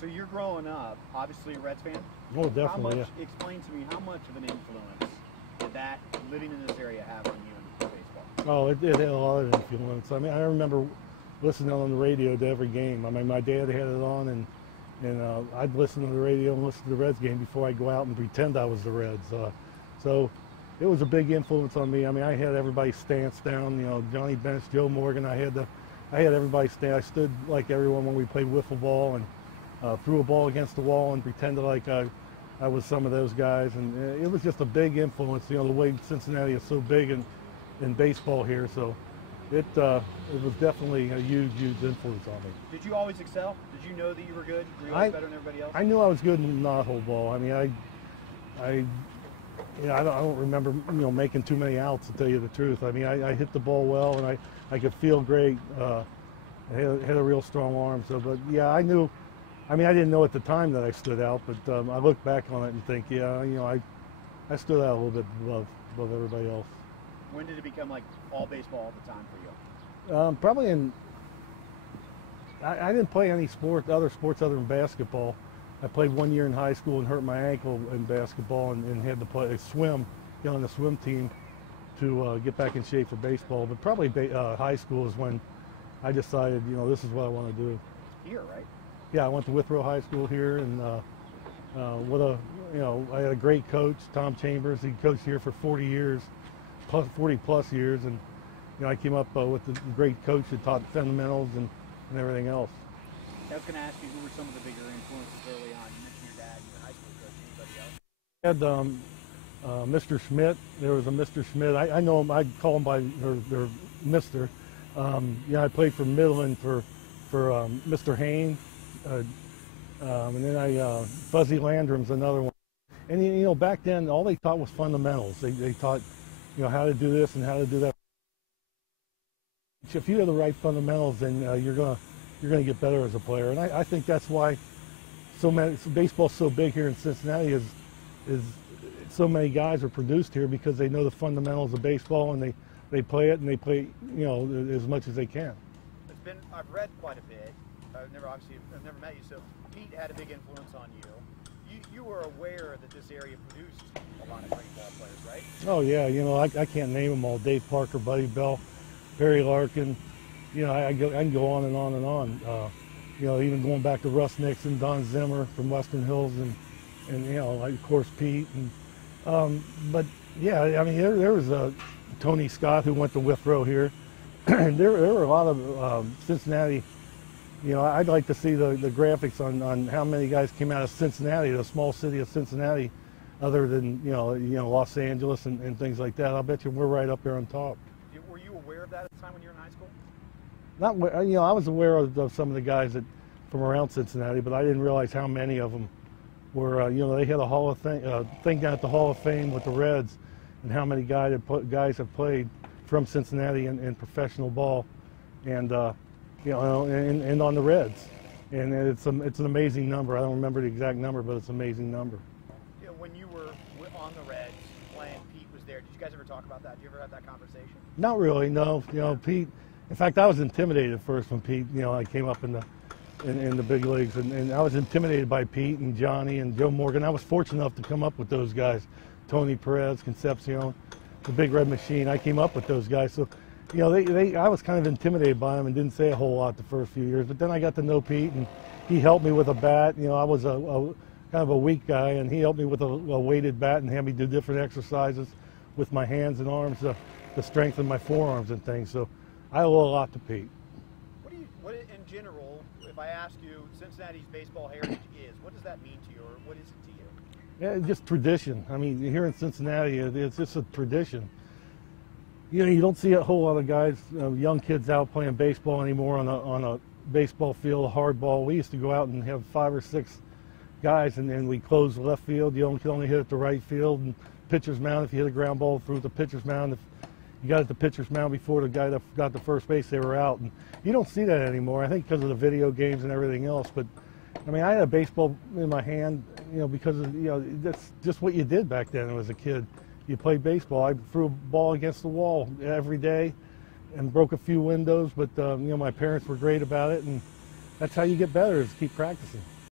So you're growing up, obviously a Reds fan? Oh, definitely, Explain to me, how much of an influence did that, living in this area, have on you in baseball? Oh, it had a lot of influence. I mean, I remember listening on the radio to every game. I mean, my dad had it on, and I'd listen to the radio and listen to the Reds game before I'd go out and pretend I was the Reds. So it was a big influence on me. I mean, I had everybody's stance down, you know, Johnny Bench, Joe Morgan. I had everybody stand. I stood like everyone when we played wiffle ball and threw a ball against the wall and pretended like I was some of those guys. And it was just a big influence, you know, the way Cincinnati is so big in baseball here. So it was definitely a huge influence on me. Did you always excel? Did you know that you were good? Were you always better than everybody else? I knew I was good in knot-hole ball. I mean, I don't remember, you know, making too many outs, to tell you the truth. I mean, I hit the ball well, and I could feel great. I had a real strong arm. So, but yeah, I knew. I mean, I didn't know at the time that I stood out, but I look back on it and think, yeah, you know, I stood out a little bit above everybody else. When did it become like all baseball all the time for you? Probably I didn't play any other sports other than basketball. I played 1 year in high school and hurt my ankle in basketball and had to get on the swim team to get back in shape for baseball. But probably high school is when I decided, you know, this is what I want to do. Here, right? Yeah, I went to Withrow High School here, and I had a great coach, Tom Chambers. He coached here for 40 years, 40 plus years, and you know, I came up with a great coach that taught fundamentals and everything else. I was going to ask you, who were some of the bigger influences early on? You mentioned your dad and your high school coach. Anybody else? I had Mr. Schmidt. There was a Mr. Schmidt. I know him. I call him by their Mr. I played for Midland for Mr. Haynes, and then Fuzzy Landrum's another one. And you know, back then all they taught was fundamentals. They taught, you know, how to do this and how to do that. If you have the right fundamentals, then you're gonna get better as a player. And I think that's why baseball's so big here in Cincinnati is so many guys are produced here, because they know the fundamentals of baseball, and they play it, and they play, you know, as much as they can. I've read quite a bit. I've never met you, so Pete had a big influence on you. You were aware that this area produced a lot of great ball players, right? Oh yeah, you know, I can't name them all. Dave Parker, Buddy Bell, Barry Larkin. You know, I can go on and on and on. You know, even going back to Russ Nixon, Don Zimmer from Western Hills, and you know, like, of course, Pete. But yeah, I mean, there was Tony Scott, who went to Withrow here. there were a lot of Cincinnati. You know, I'd like to see the graphics on how many guys came out of Cincinnati, the small city of Cincinnati, other than you know Los Angeles and things like that. I'll bet you we're right up there on top. Were you aware of that at the time when you were in high school? Not, you know, I was aware of some of the guys from around Cincinnati, but I didn't realize how many of them were. You know, they had a thing down at the Hall of Fame with the Reds, and how many guys have played from Cincinnati in professional ball, and you know, and on the Reds, and it's an amazing number. I don't remember the exact number, but it's an amazing number. You know, when you were on the Reds playing, Pete was there. Did you guys ever talk about that? Did you ever have that conversation? Not really, no. You know, Pete. In fact, I was intimidated at first when Pete. You know, I came up in the big leagues, and I was intimidated by Pete and Johnny and Joe Morgan. I was fortunate enough to come up with those guys, Tony Perez, Concepcion, the Big Red Machine. I came up with those guys, so you know, I was kind of intimidated by them and didn't say a whole lot the first few years. But then I got to know Pete, and he helped me with a bat. You know, I was a kind of a weak guy, and he helped me with a weighted bat and had me do different exercises with my hands and arms to strengthen my forearms and things. So I owe a lot to Pete. What in general, if I ask you, Cincinnati's baseball heritage is, what does that mean to you, or what is it to you? Yeah, just tradition. I mean, here in Cincinnati, it's just a tradition. You know, you don't see a whole lot of guys, young kids out playing baseball anymore on a baseball field, a hard ball. We used to go out and have 5 or 6 guys, and then we close the left field. You can only hit it to right field, and pitcher's mound. If you hit a ground ball through the pitcher's mound, if you got it to pitcher's mound before the guy that got to first base, they were out. And you don't see that anymore, I think, because of the video games and everything else. But I mean, I had a baseball in my hand, you know, because of, you know, that's just what you did back then as a kid. You played baseball. I threw a ball against the wall every day and broke a few windows, but you know, my parents were great about it, and that's how you get better, is keep practicing.